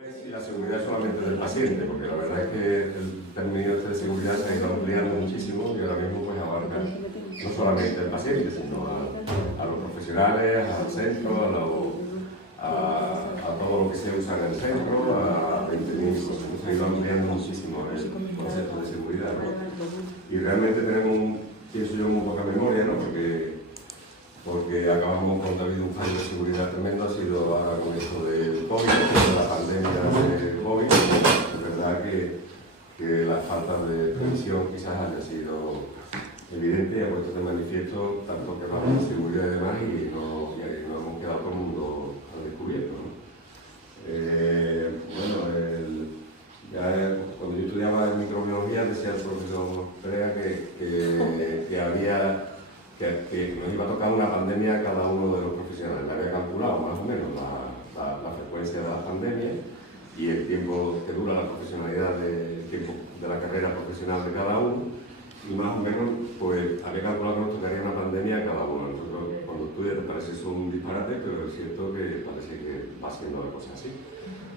Y la seguridad solamente del paciente, porque la verdad es que el término de seguridad se ha ido ampliando muchísimo y ahora mismo pues abarca no solamente al paciente, sino a los profesionales, al centro, a todo lo que se usa en el centro, a 20.000 cosas. Se ha ido ampliando muchísimo el concepto de seguridad, ¿no? Y realmente tenemos, pienso yo, muy poca memoria, ¿no? Porque acabamos con habido un fallo de seguridad tremendo, ha sido ahora con esto del COVID, de la pandemia del COVID. Es verdad que las faltas de previsión quizás hayan sido evidentes y ha puesto de manifiesto tanto que la seguridad y demás y no hemos quedado todo el mundo al descubierto, ¿no? Cuando yo estudiaba microbiología decía el profesor Perea que nos iba a tocar una pandemia a cada uno de los profesionales. Le había calculado más o menos la frecuencia de las pandemias y el tiempo que dura la profesionalidad el tiempo de la carrera profesional de cada uno, y más o menos pues había calculado que nos tocaría una pandemia a cada uno. Nosotros cuando estudias te parece eso un disparate, pero es cierto que parece que va siendo la cosa así,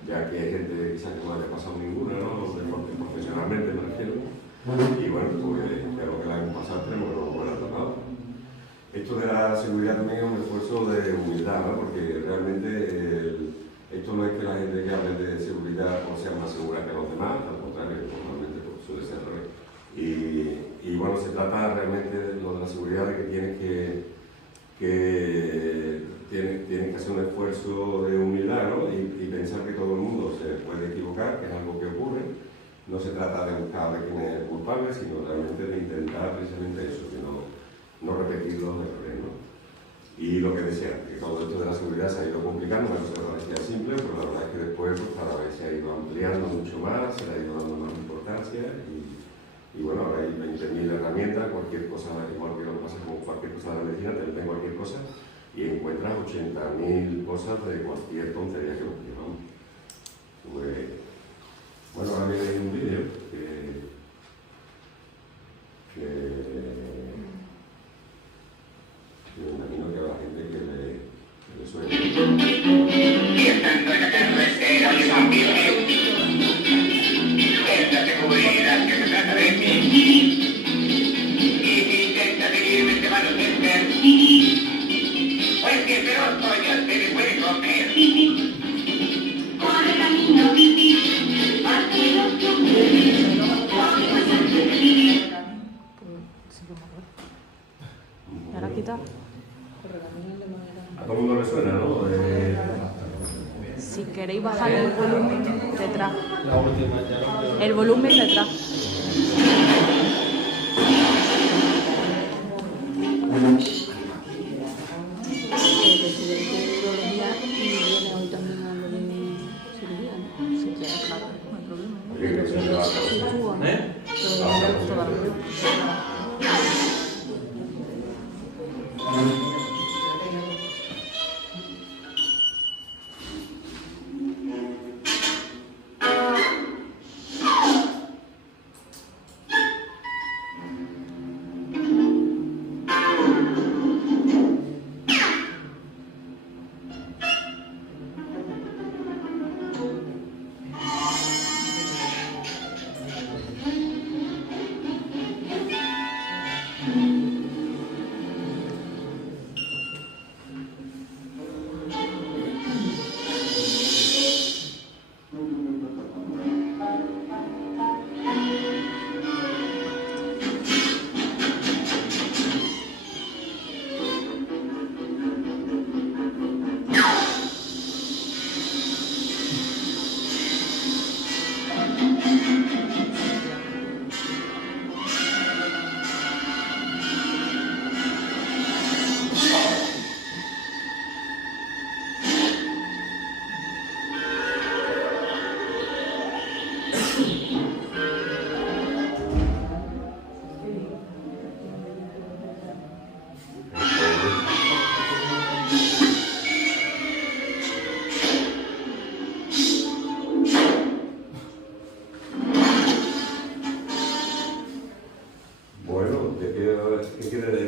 ya que hay gente quizás que no haya pasado ninguna, ¿no? Profesionalmente me refiero, y bueno, pues ya lo que la hemos pasado tenemos que no lo haya tocado. Esto de la seguridad también es un esfuerzo de humildad, ¿no? Porque realmente esto no es que la gente que hable de seguridad o sea más segura que los demás, al contrario, normalmente pues, suele ser al revés. Y bueno, se trata realmente de lo de la seguridad de que tienes que hacer un esfuerzo de humildad, ¿no? Y pensar que todo el mundo se puede equivocar, que es algo que ocurre. No se trata de buscar a quién es el culpable, sino realmente de intentar precisamente eso, que no repetir los errores, ¿no? Y lo que decía, que todo esto de la seguridad se ha ido complicando, me parecía simple, pero la verdad es que después pues, cada vez se ha ido ampliando mucho más, se le ha ido dando más importancia y bueno, ahora hay 20.000 herramientas, cualquier cosa, igual que lo que pasa con cualquier cosa de la medicina, te meten cualquier cosa y encuentras 80.000 cosas de cualquier tontería que nos llevamos. Pues, bueno, ahora viene un vídeo que me imagino que a la gente que le suena. Viajando en la carretera de vampiros, esta seguridad que se trata de ti y intenta seguirme de manos de ser, pues que pero ya se le puede comer. Corre camino, parte los ¿Y ahora quita? A todo el mundo le suena, ¿no? Si queréis bajar el volumen detrás. El volumen detrás.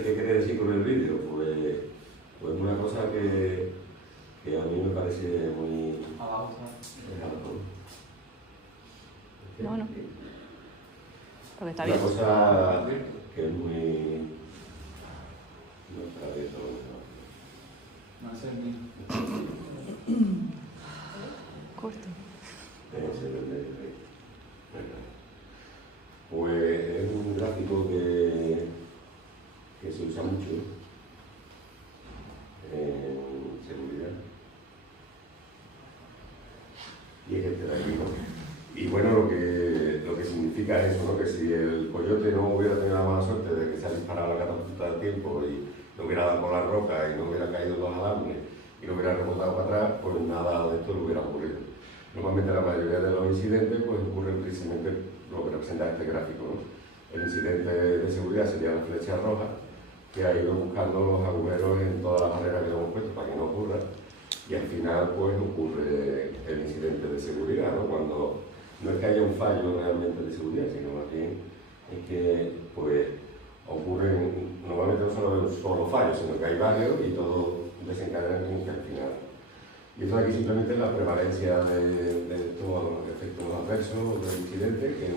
¿Qué quiere decir con el vídeo? Pues una cosa que a mí me parece muy Abajo. alto. No. Porque está Una bien. cosa que es muy... no está bien todo. No, ese es el mío. Corto. Ese es el de... Pues es un gráfico que se usa mucho en seguridad. Y es este de aquí, ¿no? Y bueno, lo que significa es eso, ¿no? Que si el coyote no hubiera tenido la mala suerte de que se ha disparado la catapulta del tiempo y no hubiera dado con la roca y no hubiera caído los alambres y no hubiera rebotado para atrás, pues nada de esto le hubiera ocurrido. Normalmente la mayoría de los incidentes pues ocurren precisamente lo que representa este gráfico, ¿no? El incidente de seguridad sería la flecha roja, que ha ido buscando los agujeros en todas las barreras que le hemos puesto para que no ocurra, y al final pues ocurre el incidente de seguridad, ¿no? Cuando no es que haya un fallo realmente de seguridad, sino más bien es que pues ocurren, normalmente no solo un solo fallo, sino que hay varios y todo desencadena en que al final. Y esto aquí simplemente es la prevalencia de estos efectos adversos del incidente, que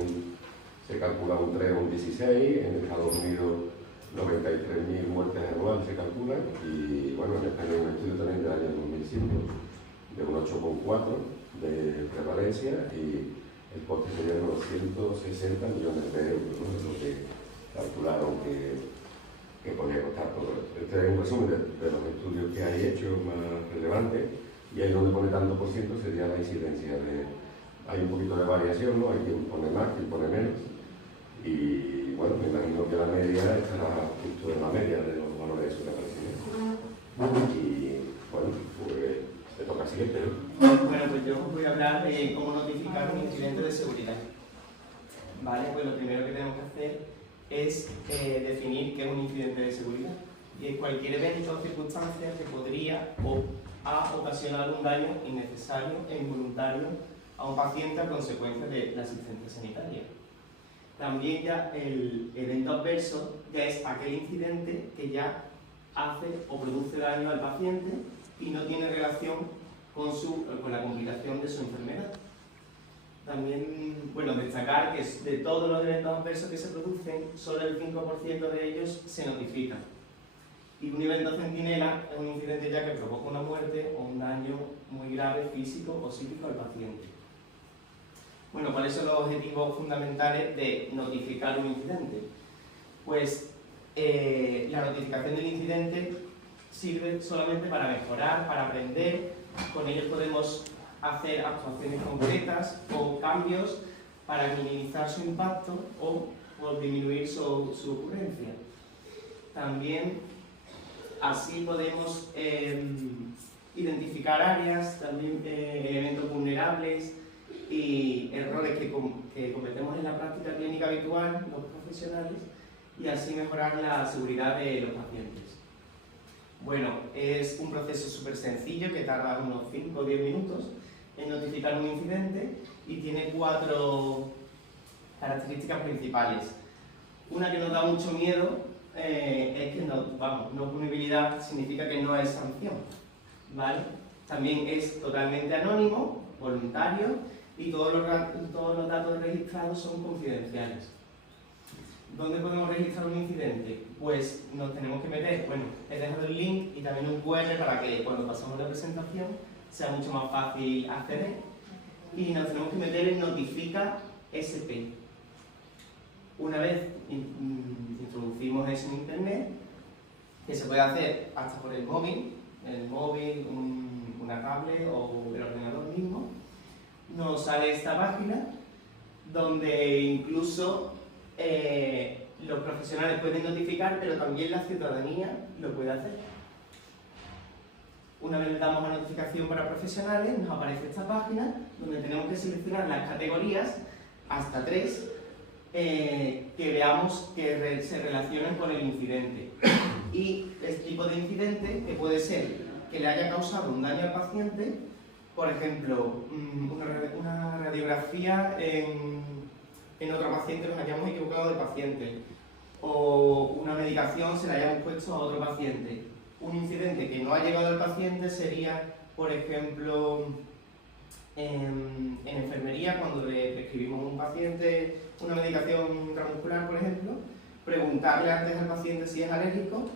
se calcula un 3 o un 16, en Estados Unidos 93.000 muertes anuales se calculan, y bueno, en España hay un estudio también del año 2005 de un 8,4 de prevalencia, y el coste sería de unos 160 millones de euros, ¿no? Es lo que calcularon que podría costar todo esto. Este es un resumen de los estudios que hay hechos más relevantes, y ahí donde pone tanto por ciento sería la incidencia de... Hay un poquito de variación, ¿no? Hay quien pone más, quien pone menos, y bueno, me imagino que la media estará justo en la media de los valores que aparecen. Y bueno, pues te toca el siguiente, ¿no? Bueno, pues yo os voy a hablar de cómo notificar un incidente de seguridad. Vale, pues lo primero que tenemos que hacer es definir qué es un incidente de seguridad. Y es cualquier evento o circunstancia que podría o ha ocasionado un daño innecesario e involuntario a un paciente a consecuencia de la asistencia sanitaria. También ya el evento adverso ya es aquel incidente que ya hace o produce daño al paciente y no tiene relación con la complicación de su enfermedad. También, bueno, destacar que de todos los eventos adversos que se producen, solo el 5% de ellos se notifican. Y un evento centinela es un incidente ya que provoca una muerte o un daño muy grave físico o psíquico al paciente. Bueno, ¿cuáles son los objetivos fundamentales de notificar un incidente? Pues la notificación del incidente sirve solamente para mejorar, para aprender. Con ellos podemos hacer actuaciones concretas o cambios para minimizar su impacto o disminuir su ocurrencia. También así podemos identificar áreas, también elementos vulnerables y errores que cometemos en la práctica clínica habitual, los profesionales, y así mejorar la seguridad de los pacientes. Bueno, es un proceso súper sencillo que tarda unos 5 o 10 minutos en notificar un incidente y tiene 4 características principales. Una que nos da mucho miedo es que no punibilidad significa que no hay sanción, ¿vale? También es totalmente anónimo, voluntario, y todos los datos registrados son confidenciales. ¿Dónde podemos registrar un incidente? Pues nos tenemos que meter, bueno, he dejado el link y también un QR para que cuando pasamos la presentación sea mucho más fácil acceder. Y nos tenemos que meter en Notifica SP. Una vez introducimos eso en internet, que se puede hacer hasta por el móvil, una tablet o el ordenador mismo, nos sale esta página donde incluso los profesionales pueden notificar, pero también la ciudadanía lo puede hacer. Una vez le damos a notificación para profesionales, nos aparece esta página donde tenemos que seleccionar las categorías, hasta 3, que veamos que se relacionen con el incidente. Y el tipo de incidente que puede ser que le haya causado un daño al paciente, por ejemplo, una radiografía en otro paciente, nos hayamos equivocado de paciente, o una medicación se la hayamos puesto a otro paciente. Un incidente que no ha llegado al paciente sería Por ejemplo, en enfermería, cuando le prescribimos a un paciente una medicación intramuscular, por ejemplo, preguntarle antes al paciente si es alérgico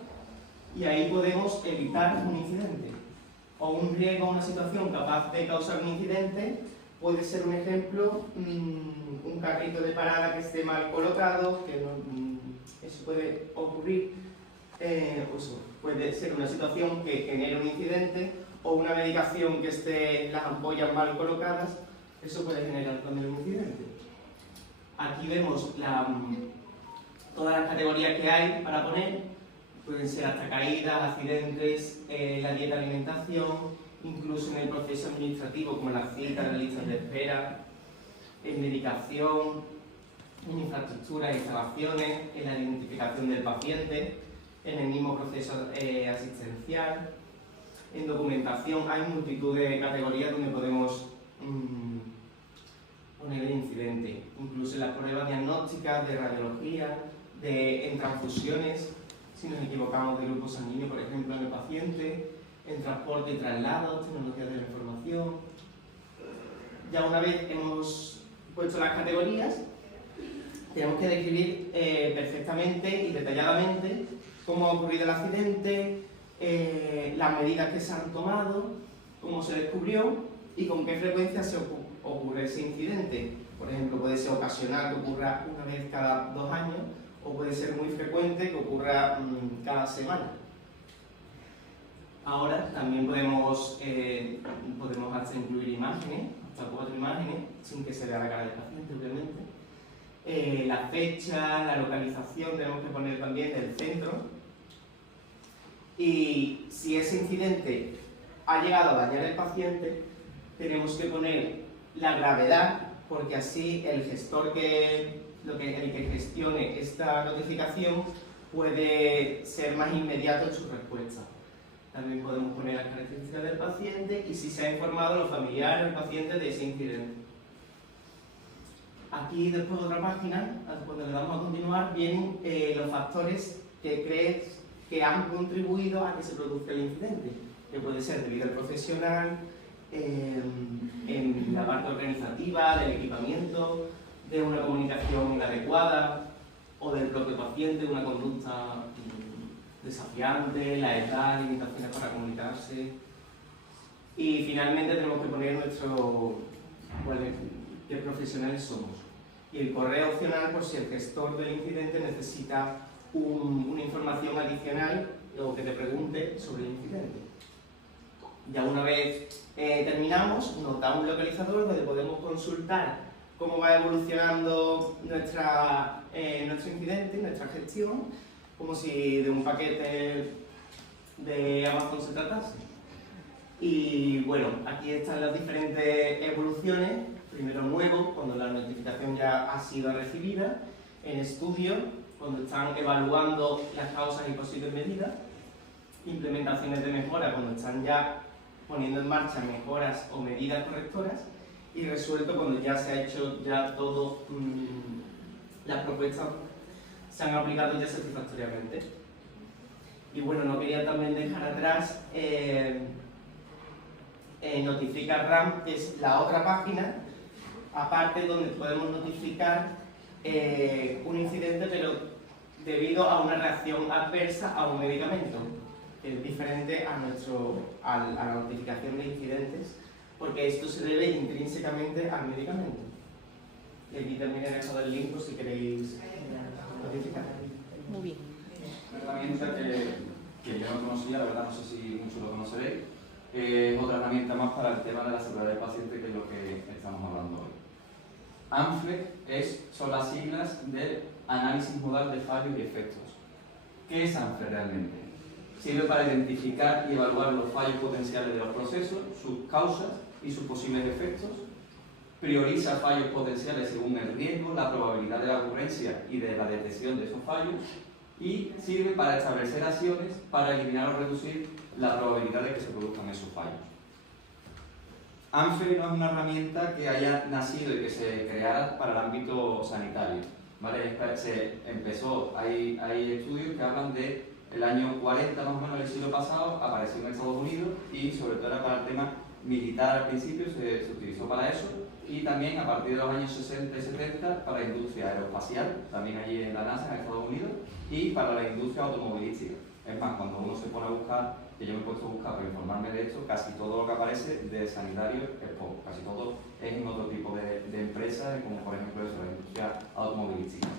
y ahí podemos evitar un incidente. O un riesgo, una situación capaz de causar un incidente, puede ser un ejemplo, un carrito de parada que esté mal colocado, que eso puede ocurrir, pues puede ser una situación que genere un incidente, o una medicación que esté las ampollas mal colocadas, eso puede generar también un incidente. Aquí vemos todas las categorías que hay para poner, pueden ser hasta caídas, accidentes, la dieta, alimentación, incluso en el proceso administrativo como las citas, las listas de espera, en medicación, en infraestructuras, instalaciones, en la identificación del paciente, en el mismo proceso asistencial, en documentación. Hay multitud de categorías donde podemos poner el incidente, incluso en las pruebas diagnósticas, de radiología, en transfusiones, si nos equivocamos de grupo sanguíneo, por ejemplo, en el paciente, en transporte y traslados, tecnologías de la información. Ya una vez hemos puesto las categorías, tenemos que describir perfectamente y detalladamente cómo ha ocurrido el accidente, las medidas que se han tomado, cómo se descubrió y con qué frecuencia se ocurre ese incidente. Por ejemplo, puede ser ocasional, que ocurra una vez cada 2 años, o puede ser muy frecuente, que ocurra cada semana. Ahora también podemos hasta incluir imágenes, hasta 4 imágenes, sin que se vea la cara del paciente, obviamente. La fecha, la localización, tenemos que poner también el centro. Y si ese incidente ha llegado a dañar al paciente, tenemos que poner la gravedad, porque así el gestor el que gestione esta notificación puede ser más inmediato en su respuesta. También podemos poner las características del paciente y si se ha informado a los familiares del paciente de ese incidente. Aquí, después de otra página, cuando le damos a continuar, vienen los factores que crees que han contribuido a que se produzca el incidente, que puede ser debido al profesional, en la parte organizativa, del equipamiento, de una comunicación inadecuada, o del propio paciente, una conducta desafiante, la edad, limitaciones para comunicarse. Y finalmente tenemos que poner qué profesionales somos. Y el correo opcional por si el gestor del incidente necesita una información adicional o que te pregunte sobre el incidente. Ya una vez terminamos, nos da un localizador donde podemos consultar cómo va evolucionando nuestro incidente, nuestra gestión, como si de un paquete de Amazon se tratase. Y bueno, aquí están las diferentes evoluciones. Primero nuevo, cuando la notificación ya ha sido recibida. En estudio, cuando están evaluando las causas y posibles medidas. Implementaciones de mejora, cuando están ya poniendo en marcha mejoras o medidas correctoras. Y resuelto, cuando ya se ha hecho ya todo, las propuestas se han aplicado ya satisfactoriamente. Y bueno, no quería también dejar atrás Notifica RAM, que es la otra página, aparte donde podemos notificar un incidente, pero debido a una reacción adversa a un medicamento, que es diferente a la notificación de incidentes, porque esto se debe intrínsecamente al medicamento. Y aquí también he dejado el link por si queréis notificar. Muy bien. Una herramienta que yo no conocía, la verdad no sé si muchos lo conoceréis, es otra herramienta más para el tema de la seguridad del paciente, que es lo que estamos hablando hoy. ANFLE son las siglas del análisis modal de fallos y efectos. ¿Qué es ANFLE realmente? Sirve para identificar y evaluar los fallos potenciales de los procesos, sus causas y sus posibles efectos. Prioriza fallos potenciales según el riesgo, la probabilidad de la ocurrencia y de la detección de esos fallos. Y sirve para establecer acciones para eliminar o reducir la probabilidad de que se produzcan esos fallos. ANFLE no es una herramienta que haya nacido y que se creara para el ámbito sanitario, ¿vale? Se empezó, hay estudios que hablan de el año 40 más o menos del siglo pasado apareció en Estados Unidos y sobre todo era para el tema militar al principio, se utilizó para eso, y también a partir de los años 60 y 70 para la industria aeroespacial, también allí en la NASA, en Estados Unidos, y para la industria automovilística. Es más, cuando uno se pone a buscar, que yo me he puesto a buscar para informarme de esto, casi todo lo que aparece de sanitario es poco, casi todo es en otro tipo de empresas, como por ejemplo eso, la industria automovilística.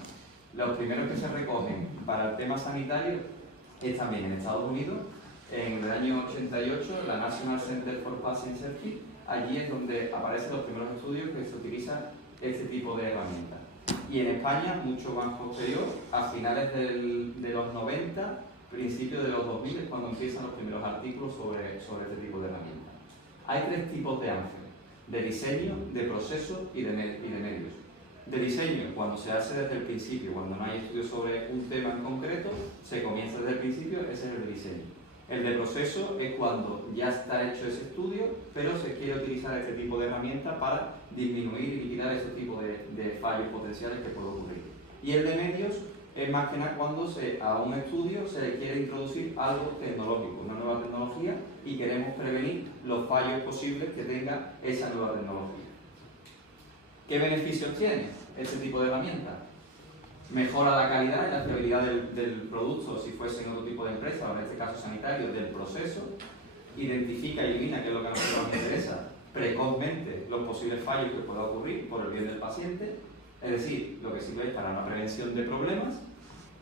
Los primeros que se recogen para el tema sanitario es también en Estados Unidos, en el año 88, la National Center for Patient Safety, allí es donde aparecen los primeros estudios que se utilizan este tipo de herramientas. Y en España, mucho más posterior, a finales de los 90, principios de los 2000, es cuando empiezan los primeros artículos sobre este tipo de herramientas. Hay tres tipos de ANFE: de diseño, de proceso y de medios. De diseño, cuando se hace desde el principio, cuando no hay estudios sobre un tema en concreto, se comienza desde el principio, ese es el de diseño. El de proceso es cuando ya está hecho ese estudio, pero se quiere utilizar este tipo de herramientas para disminuir y mitigar ese tipo de fallos potenciales que pueden ocurrir. Y el de medios es más que nada cuando a un estudio se le quiere introducir algo tecnológico, una nueva tecnología, y queremos prevenir los fallos posibles que tenga esa nueva tecnología. ¿Qué beneficios tiene este tipo de herramientas? Mejora la calidad y la fiabilidad del producto, si fuese en otro tipo de empresa, o en este caso sanitario, del proceso. Identifica y elimina, que es lo que a nosotros nos interesa, precozmente los posibles fallos que pueda ocurrir por el bien del paciente, es decir, lo que sirve es para una prevención de problemas.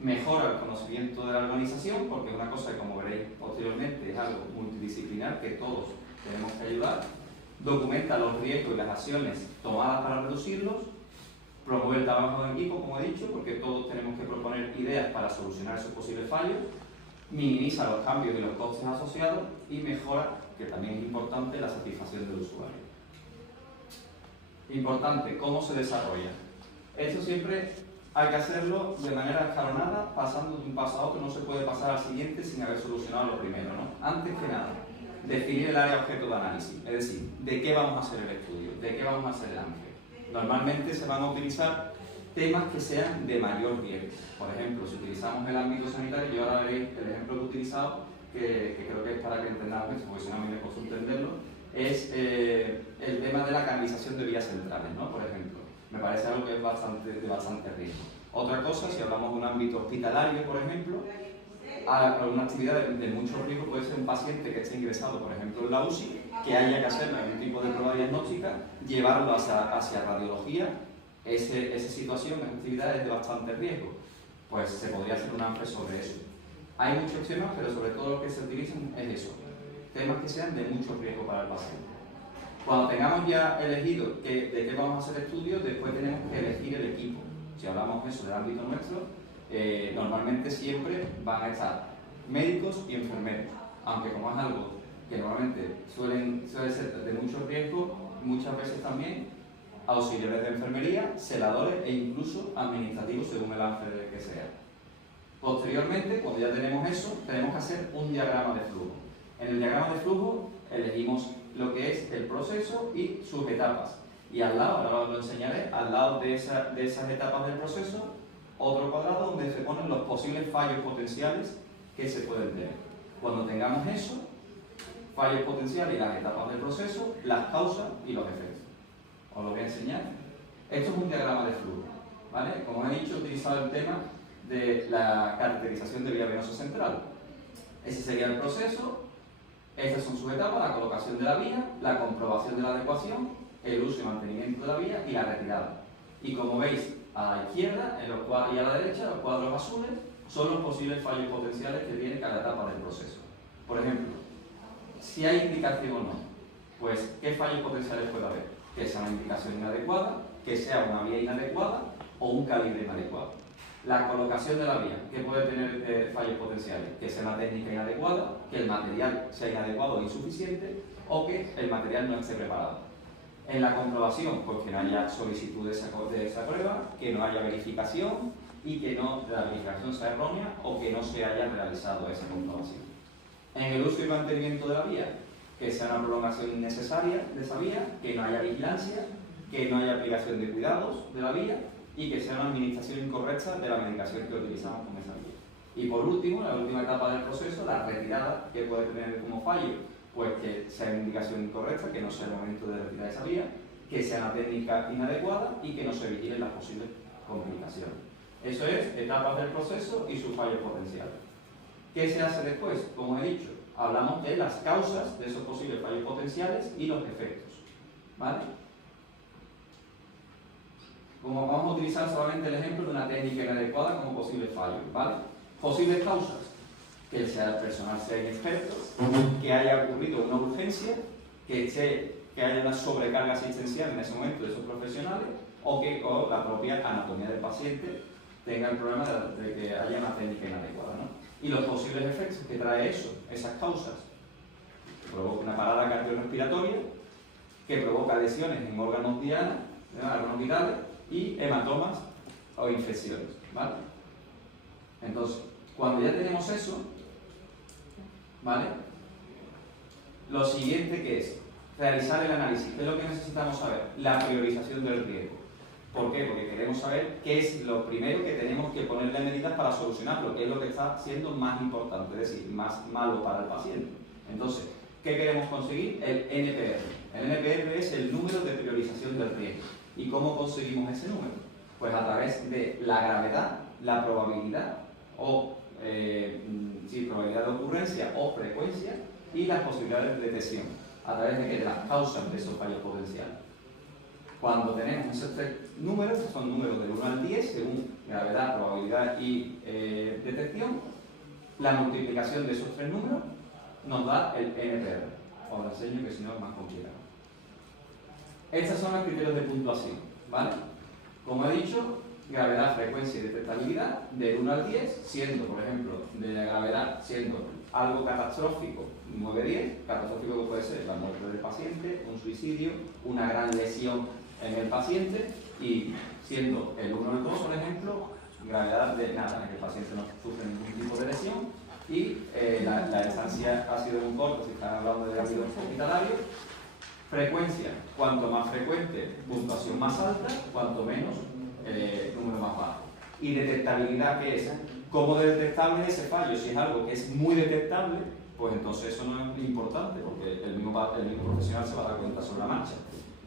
Mejora el conocimiento de la organización, porque una cosa que, como veréis posteriormente, es algo multidisciplinar que todos tenemos que ayudar. Documenta los riesgos y las acciones tomadas para reducirlos. Promueve el trabajo en equipo, como he dicho, porque todos tenemos que proponer ideas para solucionar esos posibles fallos. Minimiza los cambios y los costes asociados y mejora, que también es importante, la satisfacción del usuario. Importante, ¿cómo se desarrolla? Esto siempre hay que hacerlo de manera escalonada, pasando de un paso a otro. No se puede pasar al siguiente sin haber solucionado lo primero, ¿no? Antes que nada, definir el área objeto de análisis, es decir, de qué vamos a hacer el estudio, de qué vamos a hacer el ANFE. Normalmente se van a utilizar temas que sean de mayor riesgo. Por ejemplo, si utilizamos el ámbito sanitario, yo ahora veréis el ejemplo que he utilizado, que creo que es para que entendamos esto, porque si no a mí me cuesta entenderlo, es el tema de la canalización de vías centrales, ¿no? Por ejemplo, me parece algo que es de bastante riesgo. Otra cosa, si hablamos de un ámbito hospitalario, por ejemplo, una actividad de mucho riesgo puede ser un paciente que esté ingresado, por ejemplo, en la UCI, que haya que hacerle algún tipo de prueba diagnóstica, llevarlo hacia radiología. Esa situación, esa actividad es de bastante riesgo. Pues se podría hacer un ANFE sobre eso. Hay muchos temas, pero sobre todo lo que se utilizan es eso. Temas que sean de mucho riesgo para el paciente. Cuando tengamos ya elegido de qué vamos a hacer estudios, después tenemos que elegir el equipo. Si hablamos eso del ámbito nuestro, normalmente siempre van a estar médicos y enfermeros. Aunque como es algo que normalmente suele ser de mucho riesgo, muchas veces también auxiliares de enfermería, celadores e incluso administrativos según el ANFE que sea. Posteriormente, cuando ya tenemos eso, tenemos que hacer un diagrama de flujo. En el diagrama de flujo elegimos lo que es el proceso y sus etapas. Y al lado, ahora os lo enseñaré, al lado de esas etapas del proceso, otro cuadrado donde se ponen los posibles fallos potenciales que se pueden tener. Cuando tengamos eso, fallos potenciales y las etapas del proceso, las causas y los efectos. Os lo voy a enseñar. Esto es un diagrama de flujo, ¿vale? Como he dicho, he utilizado el tema de la caracterización de vía venosa central. Ese sería el proceso. Estas son sus etapas: la colocación de la vía, la comprobación de la adecuación, el uso y mantenimiento de la vía y la retirada. Y como veis, a la izquierda y a la derecha, los cuadros azules son los posibles fallos potenciales que tiene cada etapa del proceso. Por ejemplo, si hay indicación o no, pues ¿qué fallos potenciales puede haber? Que sea una indicación inadecuada, que sea una vía inadecuada o un calibre inadecuado. La colocación de la vía, ¿qué puede tener fallos potenciales? Que sea una técnica inadecuada, que el material sea inadecuado o insuficiente, o que el material no esté preparado. En la comprobación, pues que no haya solicitud de esa prueba, que no haya verificación y que la verificación sea errónea o que no se haya realizado esa comprobación. En el uso y mantenimiento de la vía, que sea una prolongación innecesaria de esa vía, que no haya vigilancia, que no haya aplicación de cuidados de la vía y que sea una administración incorrecta de la medicación que utilizamos con esa vía. Y por último, la última etapa del proceso, la retirada, que puede tener como fallo, pues que sea una indicación incorrecta, que no sea el momento de retirar esa vía, que sea una técnica inadecuada y que no se vigilen las posibles complicaciones. Eso es etapas del proceso y sus fallos potenciales. ¿Qué se hace después? Como he dicho, hablamos de las causas de esos posibles fallos potenciales y los efectos. ¿Vale? Como vamos a utilizar solamente el ejemplo de una técnica inadecuada como posible fallo. ¿Vale? Posibles causas: que el personal sea inexperto, que haya ocurrido una urgencia, que haya una sobrecarga asistencial en ese momento de esos profesionales, o la propia anatomía del paciente tenga el problema de que haya una técnica inadecuada, ¿no? Y los posibles efectos que trae eso, esas causas: provoca una parada cardiorrespiratoria, que provoca lesiones en órganos vitales y hematomas o infecciones, ¿vale? Entonces, cuando ya tenemos eso, ¿vale? Lo siguiente que es realizar el análisis. ¿Qué es lo que necesitamos saber? La priorización del riesgo. ¿Por qué? Porque queremos saber qué es lo primero que tenemos que ponerle medidas para solucionarlo, qué es lo que está siendo más importante, es decir, más malo para el paciente. Entonces, ¿qué queremos conseguir? El NPR. El NPR es el número de priorización del riesgo. ¿Y cómo conseguimos ese número? Pues a través de la gravedad, la probabilidad probabilidad de ocurrencia o frecuencia y las posibilidades de detección. ¿A través de qué? De las causas de esos fallos potenciales. Cuando tenemos esos tres números, que son números del 1 al 10, según gravedad, probabilidad y detección, la multiplicación de esos tres números nos da el NPR. Os lo enseño que si no es más complicado. Estos son los criterios de puntuación, ¿vale? Como he dicho, gravedad, frecuencia y detectabilidad del 1 al 10, siendo, por ejemplo, de la gravedad siendo algo catastrófico 9-10, catastrófico que puede ser la muerte del paciente, un suicidio, una gran lesión en el paciente, y siendo el 1 al 2, por ejemplo, gravedad de nada, en que el paciente no sufre ningún tipo de lesión, y la estancia ha sido muy corta, si están hablando de ácido hospitalario. Frecuencia: cuanto más frecuente, puntuación más alta; cuanto menos, número más bajo. Y detectabilidad, ¿qué es? ¿Cómo detectable ese fallo? Si es algo que es muy detectable, pues entonces eso no es importante, porque el mismo profesional se va a dar cuenta sobre la marcha.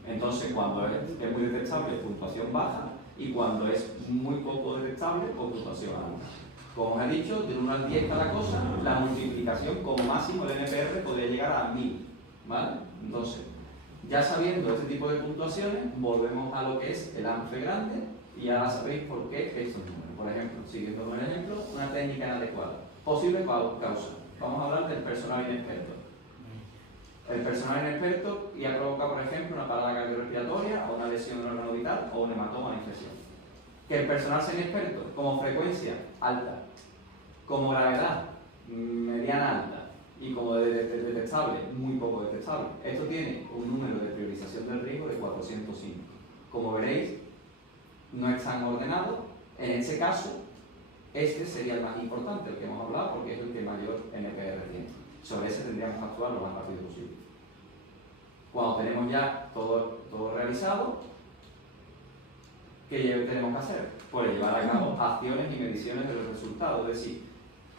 Entonces, cuando es muy detectable, puntuación baja, y cuando es muy poco detectable, pues puntuación alta. Como os he dicho, de 1 al 10 cada cosa, la multiplicación como máximo del NPR podría llegar a 1000, ¿vale? Entonces, ya sabiendo este tipo de puntuaciones, volvemos a lo que es el ANFE grande, y ahora sabéis por qué estos números. Por ejemplo, siguiendo con el ejemplo, una técnica inadecuada. Posible causa. Vamos a hablar del personal inexperto. El personal inexperto ya provoca, por ejemplo, una parada cardiorrespiratoria, o una lesión en el órgano vital, o un hematoma o una infección. Que el personal sea inexperto, como frecuencia alta, como gravedad mediana alta, y como detectable, muy poco detectable. Esto tiene un número de priorización del riesgo de 405. Como veréis, no están ordenados. En ese caso, este sería el más importante, el que hemos hablado, porque es el que mayor NPR tiene. Sobre ese tendríamos que actuar lo más rápido posible. Cuando tenemos ya todo realizado, ¿qué tenemos que hacer? Pues llevar a cabo acciones y mediciones de los resultados. Es decir,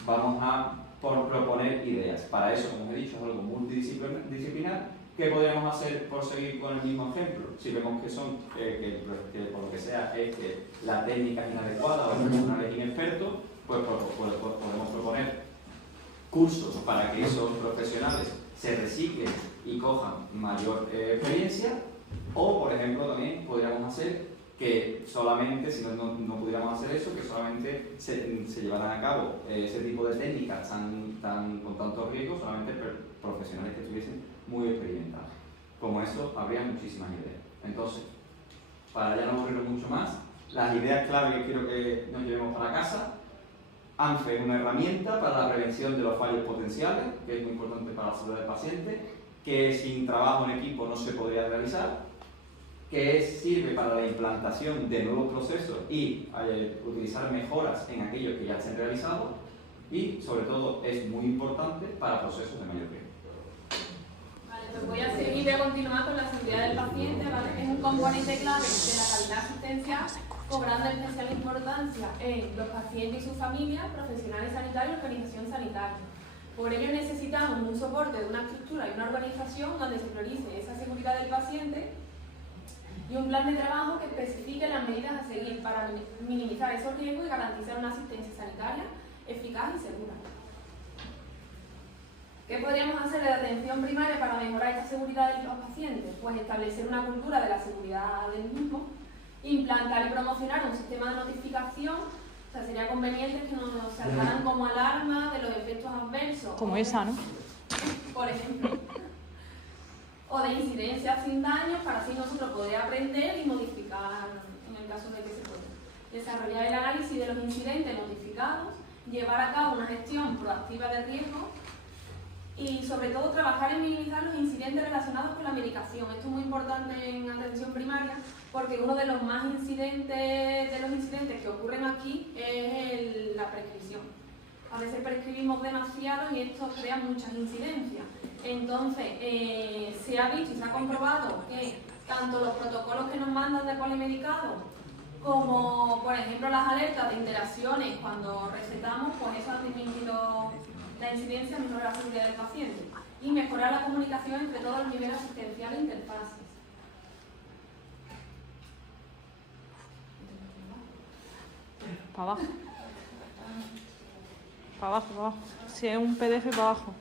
vamos a proponer ideas. Para eso, como he dicho, es algo multidisciplinar. ¿Qué podríamos hacer por seguir con el mismo ejemplo? Si vemos que son, que por lo que sea, es que la técnica es inadecuada o el personal es inexperto, pues podemos proponer cursos para que esos profesionales se reciclen y cojan mayor experiencia, o, por ejemplo, también podríamos hacer que solamente, si no pudiéramos hacer eso, que solamente se llevaran a cabo ese tipo de técnicas con tantos riesgos, solamente profesionales que estuviesen muy experimentados. Como eso, habría muchísimas ideas. Entonces, para ya no aburrirlo mucho más, las ideas clave que quiero que nos llevemos para casa: ANFE es una herramienta para la prevención de los fallos potenciales, que es muy importante para la salud del paciente, que sin trabajo en equipo no se podría realizar, que sirve para la implantación de nuevos procesos y utilizar mejoras en aquellos que ya estén realizados, y sobre todo es muy importante para procesos de mayor riesgo. Vale, pues voy a seguir y voy a continuar con la seguridad del paciente, ¿vale? Es un componente clave de la calidad asistencial cobrando especial importancia en los pacientes y sus familias, profesionales sanitarios y organización sanitaria. Por ello necesitamos un soporte de una estructura y una organización donde se priorice esa seguridad del paciente y un plan de trabajo que especifique las medidas a seguir para minimizar esos riesgos y garantizar una asistencia sanitaria eficaz y segura. ¿Qué podríamos hacer de la atención primaria para mejorar esta seguridad de los pacientes? Pues establecer una cultura de la seguridad del mismo, implantar y promocionar un sistema de notificación. O sea, sería conveniente que nos saltaran como alarma de los efectos adversos. Como esa, ¿no? Por ejemplo. O de incidencias sin daños, para así nosotros poder aprender y modificar en el caso de que se pueda. Desarrollar el análisis de los incidentes notificados, llevar a cabo una gestión proactiva de riesgo y sobre todo trabajar en minimizar los incidentes relacionados con la medicación. Esto es muy importante en atención primaria porque uno de los incidentes que ocurren aquí es la prescripción. A veces prescribimos demasiado y esto crea muchas incidencias. Entonces, se ha visto y se ha comprobado que tanto los protocolos que nos mandan de polimedicados como, por ejemplo, las alertas de interacciones cuando recetamos, pues eso ha disminuido la incidencia, mejora la seguridad del paciente y mejorar la comunicación entre todos los niveles asistenciales e interfaces. Para abajo. Para abajo, para abajo. Si es un PDF, para abajo.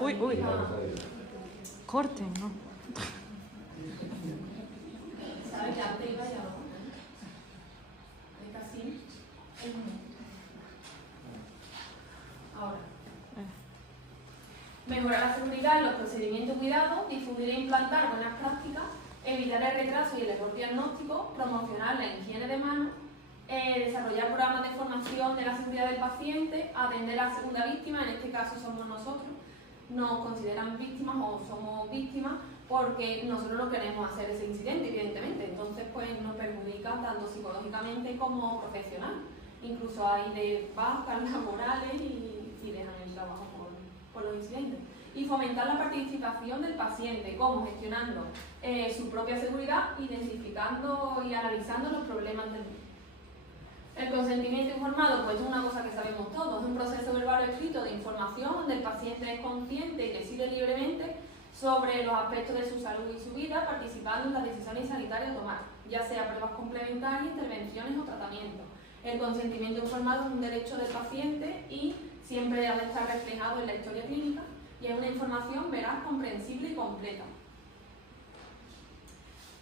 Uy, uy. Corten, ¿no? ¿Sabes que antes iba ya? Es casi. Ahora. Mejorar la seguridad en los procedimientos de cuidado, difundir e implantar buenas prácticas, evitar el retraso y el error diagnóstico, promocionar la higiene de manos, desarrollar programas de formación de la seguridad del paciente, atender a la segunda víctima, en este caso somos nosotros, nos consideran víctimas o somos víctimas porque nosotros no queremos hacer ese incidente, evidentemente, entonces pues nos perjudica tanto psicológicamente como profesional. Incluso hay de bajas laborales y dejan el trabajo por los incidentes. Y fomentar la participación del paciente, como gestionando su propia seguridad, identificando y analizando los problemas del mismo. El consentimiento informado, pues es una cosa que sabemos todos, es un proceso verbal o escrito de información donde el paciente es consciente y decide libremente sobre los aspectos de su salud y su vida, participando en las decisiones sanitarias a tomar, ya sea pruebas complementarias, intervenciones o tratamientos. El consentimiento informado es un derecho del paciente y siempre ha de estar reflejado en la historia clínica y es una información veraz, comprensible y completa.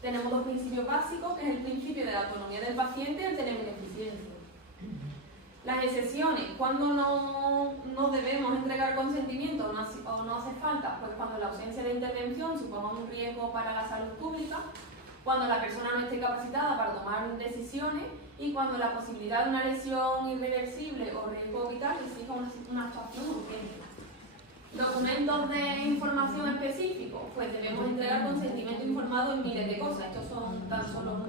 Tenemos dos principios básicos, que es el principio de la autonomía del paciente y el de la beneficencia. Las excepciones, cuando no debemos entregar consentimiento o no hace falta, pues cuando la ausencia de intervención suponga un riesgo para la salud pública, cuando la persona no esté capacitada para tomar decisiones y cuando la posibilidad de una lesión irreversible o riesgo vital exija una actuación urgente. Documentos de información específicos, pues debemos entregar consentimiento informado en miles de cosas. Estos son tan solo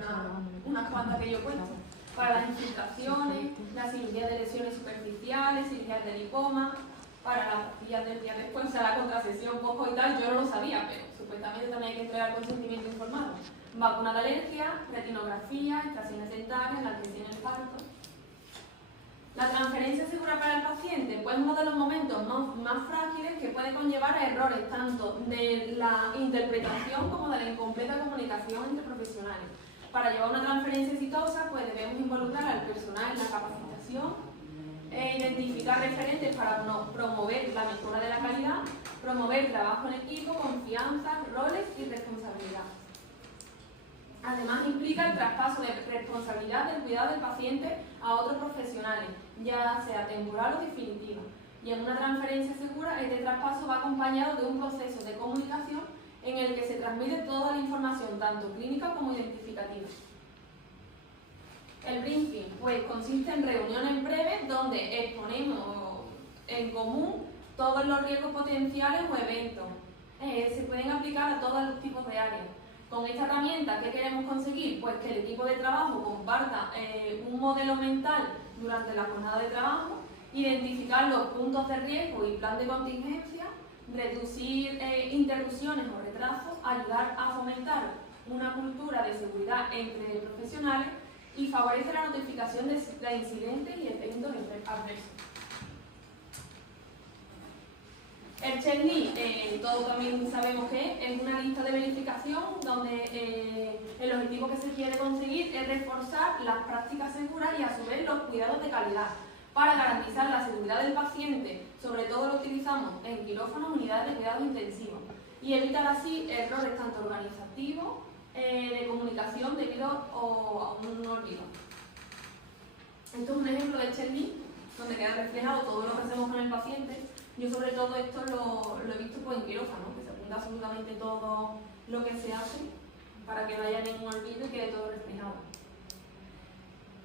unas cuantas que yo cuento. Para las infiltraciones, la cirugía de lesiones superficiales, cirugías de lipoma, para las pastillas del día después, o sea, la contracesión poco y tal, yo no lo sabía, pero supuestamente también hay que entregar consentimiento informado. Vacuna de alergia, retinografía, extracciones dentarias, la atención en el parto. La transferencia segura para el paciente, pues uno de los momentos más frágiles que puede conllevar a errores tanto de la interpretación como de la incompleta comunicación entre profesionales. Para llevar una transferencia exitosa, pues debemos involucrar al personal en la capacitación, identificar referentes para promover la mejora de la calidad, promover trabajo en equipo, confianza, roles y responsabilidad. Además, implica el traspaso de responsabilidad del cuidado del paciente a otros profesionales, ya sea temporal o definitiva. Y en una transferencia segura, este traspaso va acompañado de un proceso de comunicación en el que se transmite toda la información, tanto clínica como identificativa. El briefing, pues, consiste en reuniones breves donde exponemos en común todos los riesgos potenciales o eventos. Se pueden aplicar a todos los tipos de áreas. Con esta herramienta, ¿qué queremos conseguir? Pues que el equipo de trabajo comparta un modelo mental durante la jornada de trabajo, identificar los puntos de riesgo y plan de contingencia, reducir interrupciones o retrasos, ayudar a fomentar una cultura de seguridad entre profesionales y favorece la notificación de incidentes y eventos adversos. El checklist, todos también sabemos que es una lista de verificación donde el objetivo que se quiere conseguir es reforzar las prácticas seguras y a su vez los cuidados de calidad para garantizar la seguridad del paciente, sobre todo lo utilizamos en quirófanos, unidades de cuidados intensivos, y evitar así errores tanto organizativos, de comunicación debido a un olvido. Esto es un ejemplo de checklist donde queda reflejado todo lo que hacemos con el paciente. Yo sobre todo esto lo he visto pues, en quirófano, que se apunta absolutamente todo lo que se hace para que no haya ningún olvido y quede todo reflejado.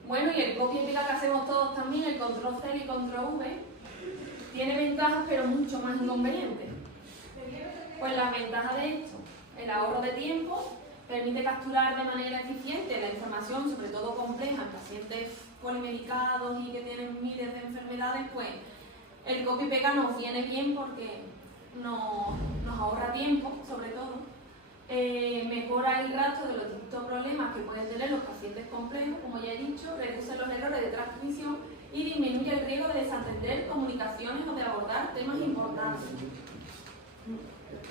Bueno, y el copia y pega que hacemos todos también, el control C y control V, tiene ventajas pero mucho más inconvenientes. Pues las ventajas de esto, el ahorro de tiempo, permite capturar de manera eficiente la información, sobre todo compleja, en pacientes polimedicados y que tienen miles de enfermedades, pues el copy y pega nos viene bien porque nos ahorra tiempo, sobre todo, mejora el rastro de los distintos problemas que pueden tener los pacientes complejos, como ya he dicho, reduce los errores de transmisión y disminuye el riesgo de desatender comunicaciones o de abordar temas importantes.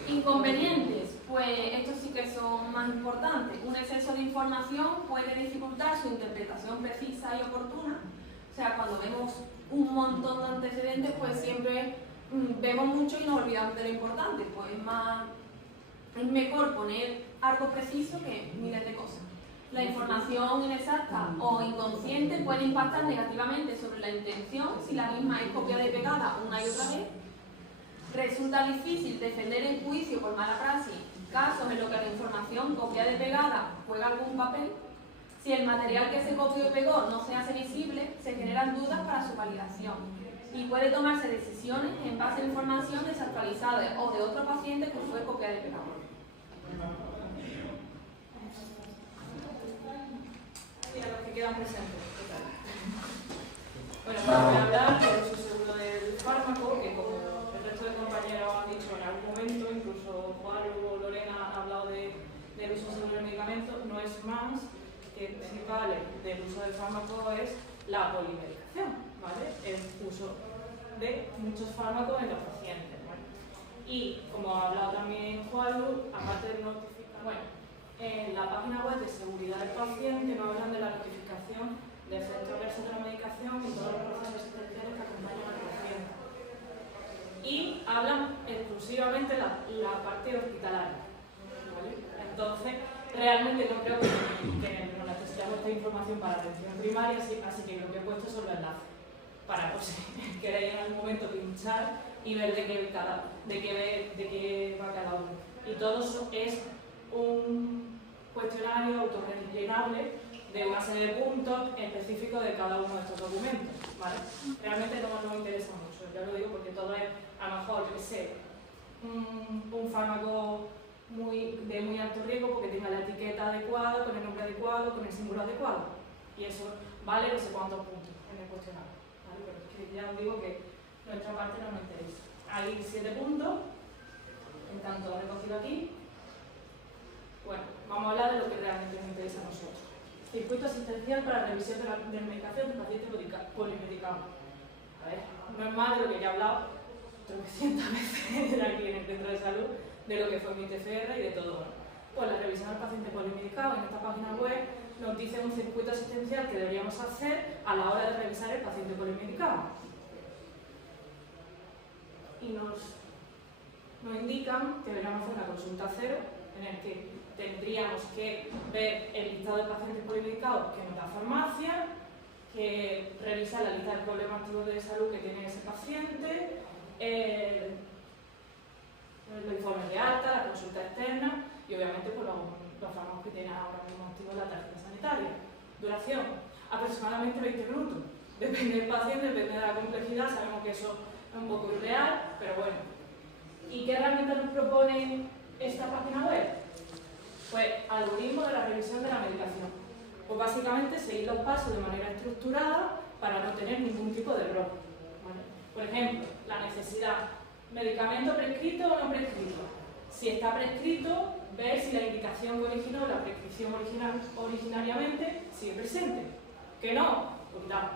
Inconvenientes, pues estos sí que son más importantes. Un exceso de información puede dificultar su interpretación precisa y oportuna. O sea, cuando vemos un montón de antecedentes, pues siempre vemos mucho y nos olvidamos de lo importante. Pues es mejor poner algo preciso que miles de cosas. La información inexacta o inconsciente puede impactar negativamente sobre la intención si la misma es copiada y pegada una y otra vez. Resulta difícil defender en juicio por mala praxis casos en los que la información copiada y pegada juega algún papel. Si el material que se copió y pegó no se hace visible, se generan dudas para su validación y puede tomarse decisiones en base a información desactualizada o de otro paciente que fue copiado y pegado. Y a los que quedan presentes. Bueno, voy a hablar del uso seguro del fármaco, que como el resto de compañeros han dicho en algún momento, incluso Juan o Lorena ha hablado del uso seguro del medicamento, no es más que principal del uso del fármaco es la polimedicación, ¿vale? El uso de muchos fármacos en los pacientes, ¿vale? Y como ha hablado también Juan, aparte de notificar, bueno, en la página web de seguridad del paciente nos hablan de la notificación de efectos adversos de la medicación y todos los procesos asistenciales que acompañan al paciente. Y hablan exclusivamente la parte hospitalaria, ¿vale? Entonces, realmente no creo que no necesitamos esta información para atención primaria, así que lo que he puesto son los enlaces para, pues, si queréis en algún momento pinchar y ver de qué va cada uno. Y todo eso es un cuestionario autorrellenable de una serie de puntos específicos de cada uno de estos documentos, ¿vale? Realmente no nos interesa mucho, ya lo digo porque todo es, a lo mejor, yo qué sé, un fármaco de muy alto riesgo porque tenga la etiqueta adecuada, con el nombre adecuado, con el símbolo adecuado. Y eso vale no sé cuántos puntos en el cuestionario, ¿vale? Pero es que ya os digo que nuestra parte no nos interesa. Hay 7 puntos, en tanto recogido aquí. Bueno, vamos a hablar de lo que realmente nos interesa a nosotros. Circuito asistencial para revisión de la medicación de pacientes polimedicados. A ver, no es más de lo que ya he hablado 300 veces aquí en el centro de salud, de lo que fue mi TCR y de todo. Pues la revisión del paciente polimedicado en esta página web nos dice un circuito asistencial que deberíamos hacer a la hora de revisar el paciente polimedicado. Y nos indican que deberíamos hacer una consulta cero en el que tendríamos que ver el listado de pacientes polimedicados que nos da farmacia, que revisar la lista de problemas activos de salud que tiene ese paciente, los informes de alta, la consulta externa y obviamente pues, los fármacos que tiene ahora mismo activos la tarjeta sanitaria. Duración, aproximadamente 20 minutos. Depende del paciente, depende de la complejidad, sabemos que eso es un poco irreal, pero bueno. ¿Y qué herramientas nos propone esta página web? Pues algoritmo de la revisión de la medicación. Pues básicamente seguir los pasos de manera estructurada para no tener ningún tipo de error. ¿Vale? Por ejemplo, la necesidad, medicamento prescrito o no prescrito. Si está prescrito, ver si la indicación que originó la prescripción originariamente sigue presente. Que no, lo quitamos,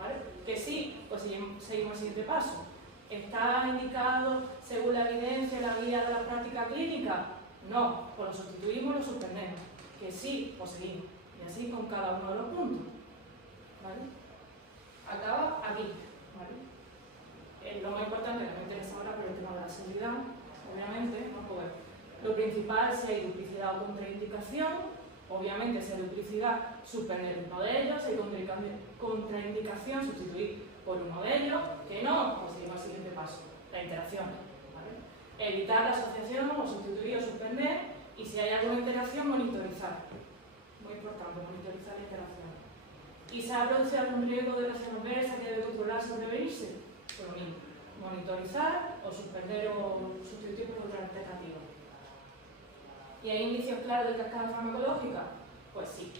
¿vale? Que sí, pues seguimos al siguiente paso. ¿Está indicado según la evidencia en la guía de la práctica clínica? No, pues lo sustituimos, lo suspendemos. Que sí, pues seguimos. Y así con cada uno de los puntos, ¿vale? Acaba aquí, ¿vale? Lo más importante que me interesa ahora por el tema de la seguridad, obviamente, ¿no? Pues, lo principal, si hay duplicidad o contraindicación, obviamente si hay duplicidad, suspender uno de ellos, si hay contraindicación, sustituir por uno de ellos, que no, pues seguimos al siguiente paso, la interacción, ¿vale? Evitar la asociación o sustituir o suspender, y si hay alguna interacción, monitorizar. Muy importante, monitorizar la interacción. ¿Y se ha producido algún riesgo de relación adversa que debe controlarse o prevenirse? Pues lo mismo, monitorizar o suspender o sustituir por otra alternativa. ¿Y hay indicios claros de cascada farmacológica? Pues sí,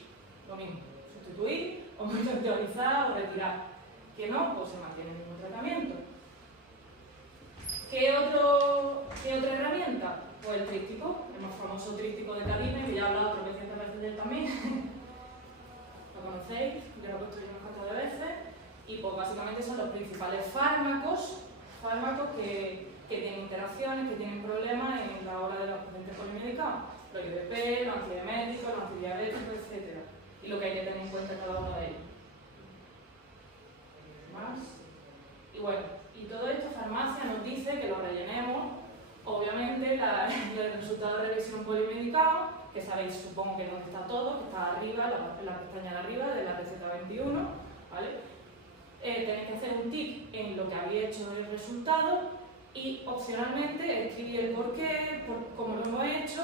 lo mismo, sustituir o monitorizar o retirar. Que no, pues se mantiene el mismo tratamiento. ¿Qué otra herramienta? Pues el tríptico, el más famoso tríptico de Cadime, que ya he hablado otras veces de él también. Lo conocéis, yo lo he puesto unas cuantas de veces. Y pues básicamente son los principales fármacos que tienen interacciones, que tienen problemas en la hora de los pacientes polimedicados. Los IVP, los antidiabéticos, los antidiabéticos, etc. Y lo que hay que tener en cuenta cada uno de ellos. Más. Y bueno, y todo esto farmacia nos dice que lo rellenemos, obviamente, el resultado de revisión polimedicado, que sabéis, supongo que donde está todo, que está arriba, en la pestaña de arriba de la receta 21, ¿vale? Tenéis que hacer un tic en lo que habéis hecho del resultado y opcionalmente escribir el porqué, cómo lo hemos hecho,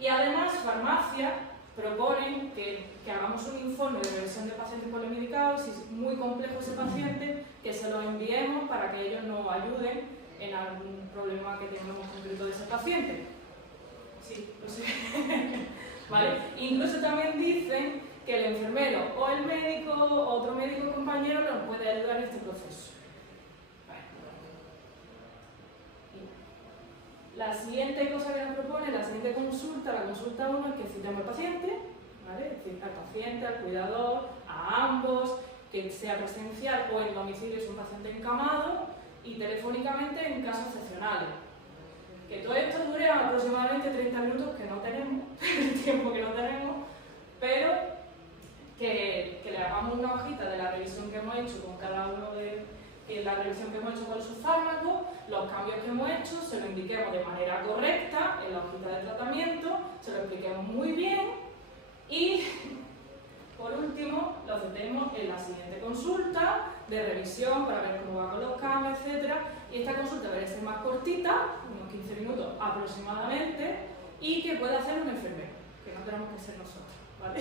y además farmacia proponen que hagamos un informe de revisión de pacientes polimedicados, si es muy complejo ese paciente, que se lo enviemos para que ellos nos ayuden en algún problema que tengamos concreto de ese paciente. Sí, lo sé. ¿Vale? Incluso también dicen que el enfermero o el médico o otro médico compañero nos puede ayudar en este proceso. La siguiente cosa que nos propone, la siguiente consulta, la consulta 1, es que citemos al paciente, ¿vale? Es decir, al paciente, al cuidador, a ambos, que sea presencial o en domicilio si un paciente encamado, y telefónicamente en casos excepcionales. Que todo esto dure aproximadamente 30 minutos, que no tenemos, el tiempo que no tenemos, pero que le hagamos una hojita de la revisión que hemos hecho con cada uno de la revisión que hemos hecho con sus fármacos, los cambios que hemos hecho, se lo indiquemos de manera correcta en la hojita de tratamiento, se lo expliquemos muy bien y, por último, lo citemos en la siguiente consulta de revisión para ver cómo va con los cambios, etc. Y esta consulta debe ser más cortita, unos 15 minutos aproximadamente, y que pueda hacer un enfermero, que no tenemos que ser nosotros, ¿vale?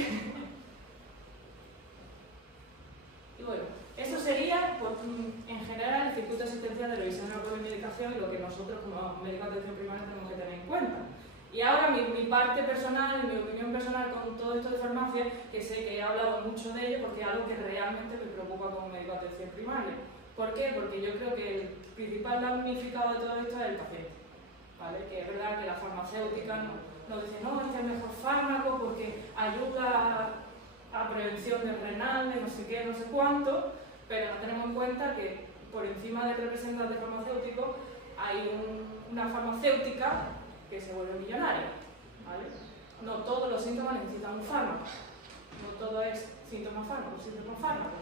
Y bueno, eso sería, pues, en general, el circuito asistencial de revisión de la polimedicación y lo que nosotros como médicos de atención primaria tenemos que tener en cuenta. Y ahora mi parte personal, mi opinión personal con todo esto de farmacia, que sé que he hablado mucho de ello porque es algo que realmente me preocupa como médico de atención primaria. ¿Por qué? Porque yo creo que el principal damnificado de todo esto es el paciente, ¿vale? Que es verdad que la farmacéutica nos dice, no, este es el mejor fármaco porque ayuda a prevención del renal, de no sé qué, no sé cuánto, pero no tenemos en cuenta que por encima del representante farmacéutico hay una farmacéutica que se vuelve millonaria, ¿vale? No todos los síntomas necesitan un fármaco, no todo es síntoma fármaco,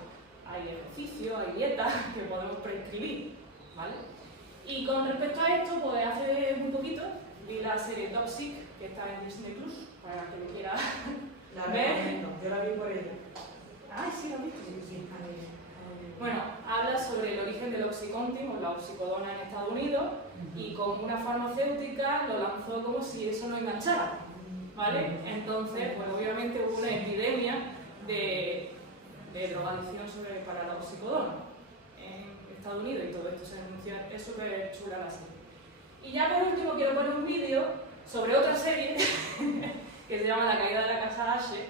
hay ejercicio, hay dieta que podemos prescribir, ¿vale? Y con respecto a esto, pues hace muy poquito vi la serie Toxic, que está en Disney Plus, para que lo quiera ver. Yo la vi por ella. Ay, sí, la vi. Sí. Bueno, habla sobre el origen del Oxycontin, o la oxicodona en Estados Unidos, y como una farmacéutica lo lanzó como si eso no enganchara, ¿vale? Entonces, pues obviamente hubo una epidemia de drogadicción para la oxicodona en Estados Unidos, y todo esto se denuncia, es súper chula la serie. Y ya por último quiero poner un vídeo sobre otra serie que se llama La caída de la casa Ashe,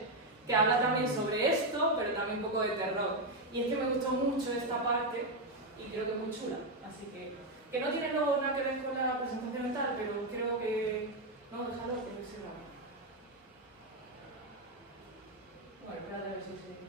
que habla también sobre esto, pero también un poco de terror. Y es que me gustó mucho esta parte y creo que es muy chula. Así que no tiene luego nada que ver con la presentación y tal, pero creo que No, déjalo, porque si no. Bueno, espérate a ver si se...